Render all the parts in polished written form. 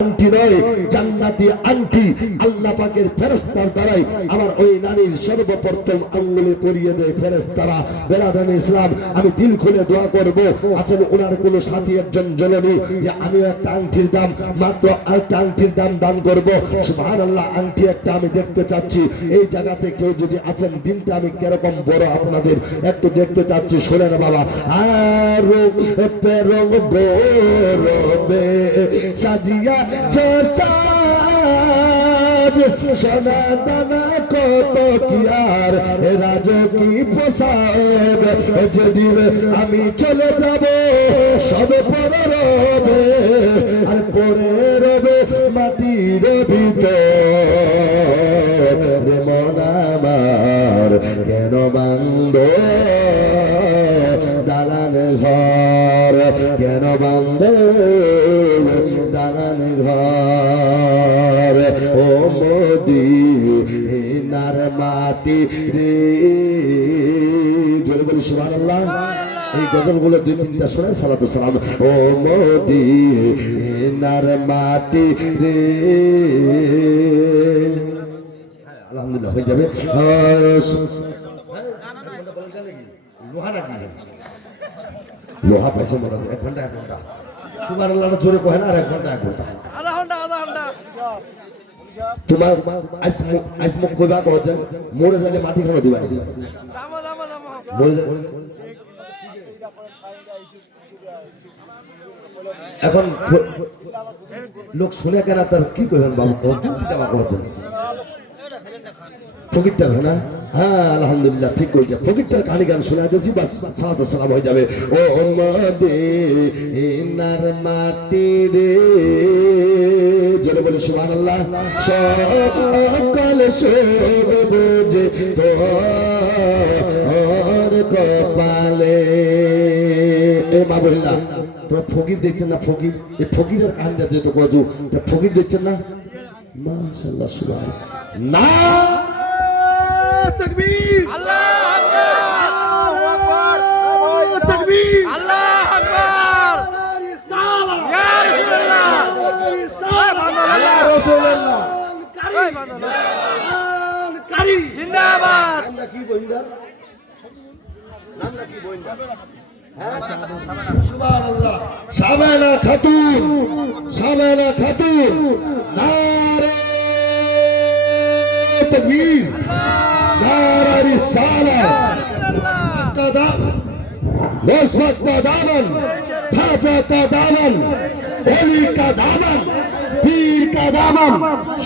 আংটি নয়, জান্নাতি আংটি আল্লাহ পাকের ফেরেশতার দ্বারাই আমার ওই নারীর সর্বপ্রথম আঙ্গুলে পরিয়ে দেয় ফেরেশতারা। বেরাদান ইসলাম, আমি দিল খুলে দোয়া করব, আছেন ওনার কোন সাথী একজন জননী, যে আমি একটা আংটির দাম, মাত্র একটা আংটির দাম দান করব। সুবহানাল্লাহ, আংটি একটা আমি দেখতে চাচ্ছি। এই জায়গাতে কেউ যদি আছেন, দিলটা আমি কিরকম বড় আপনাদের একটু দেখতে চাচ্ছি। শোনেন বাবা, আর পেরং বরবে সাজিয়া সোনা দানা কত কি আর রাজ কি পোশাক, যেদিন আমি চলে যাব সব পরে রবে, আর পরে রবে মাটির ভিতর। মন আমার কেন বান্ধ দালান ঘর, কেন বান্ধ দালান ঘর। ও মদিনার মাটি রে, জোরে বলি সুবহানাল্লাহ। এই গজলগুলো দুই তিনটা শোনায় সালাতু সালাম। ও মদিনার মাটি রে, আলহামদুলিল্লাহ হয়ে যাবে। লোহা পয়সা মনে আছে 1 ঘন্টা 1 ঘন্টা। সুবহানাল্লাহ জোরে কয় না, আর 1 ঘন্টা 1 ঘন্টা আধা ঘন্টা তোমার আইস মুখ কইবা কইছেন মরে যালে মাটি খানো দিবা মরে এখন লোক শুনে কেন, তার কি কইবেন বাবা, যাওয়া কইছেন ফকিরটা না। হ্যাঁ আলহামদুলিল্লাহ ঠিক কইছে, ফকিরটার কাহিনী গান শোনা দিয়েছি, বাস সালাত সালাম হয়ে যাবে। ও মদিনার মাটি রে, জোরে বলি সুবহানাল্লাহ। সকল শোক বুঝে তোর কপালে। এ মা বললা, তোরা ফকির দেখছেন না? ফকির, এই ফকিরের কাহিনীটা যেহেতু কজু, ফকির দেখছেন না? মাশাআল্লাহ সুবহানাল্লাহ। না তাকবীর, আল্লাহু আকবার, আল্লাহু আকবার, তাকবীর, আল্লাহু আকবার, রিসালাত ইয়া রাসূলুল্লাহ, রিসালাত ইয়া রাসূলুল্লাহ, কারী কারী জিন্দাবাদ। আমরা কি বইন্দার নামটা কি বইন্দার? সুবহানাল্লাহ। শাবানা খাতুন, শাবানা খাতুন, নারে তাকবীর, নারে রিসালাত, কদম নসবত का दामन, खाजा का दामन, ओली का दामन, पीर का दामन।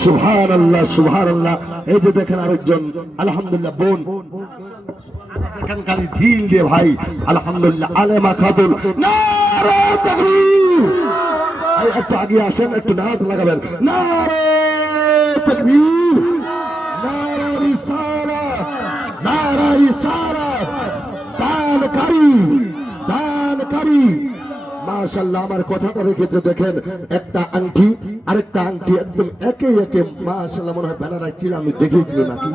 সুবহানাল্লাহ সুবহানাল্লাহ। এই যে দেখেন আরেকজন আলহামদুলিল্লাহ বোন, এখানকারই দিল দিয়ে ভাই আলহামদুলিল্লাহ আলেমা খাতুন, নারে তাকবীর। একটু আগে আসেন, একটু নারাত লাগাবেন, নারে তাকবীর, নারে রিসালাত, নারে রিসালাত। দানকারী, দানকারী। মাশাআল্লাহ, আমার কথাটা রেখেছে দেখেন, একটা আংটি আরেকটা আংটি একদম একে একে মাশাআল্লাহ, মনে হয় বেনারসি আমি দেখিয়েছিল নাকি।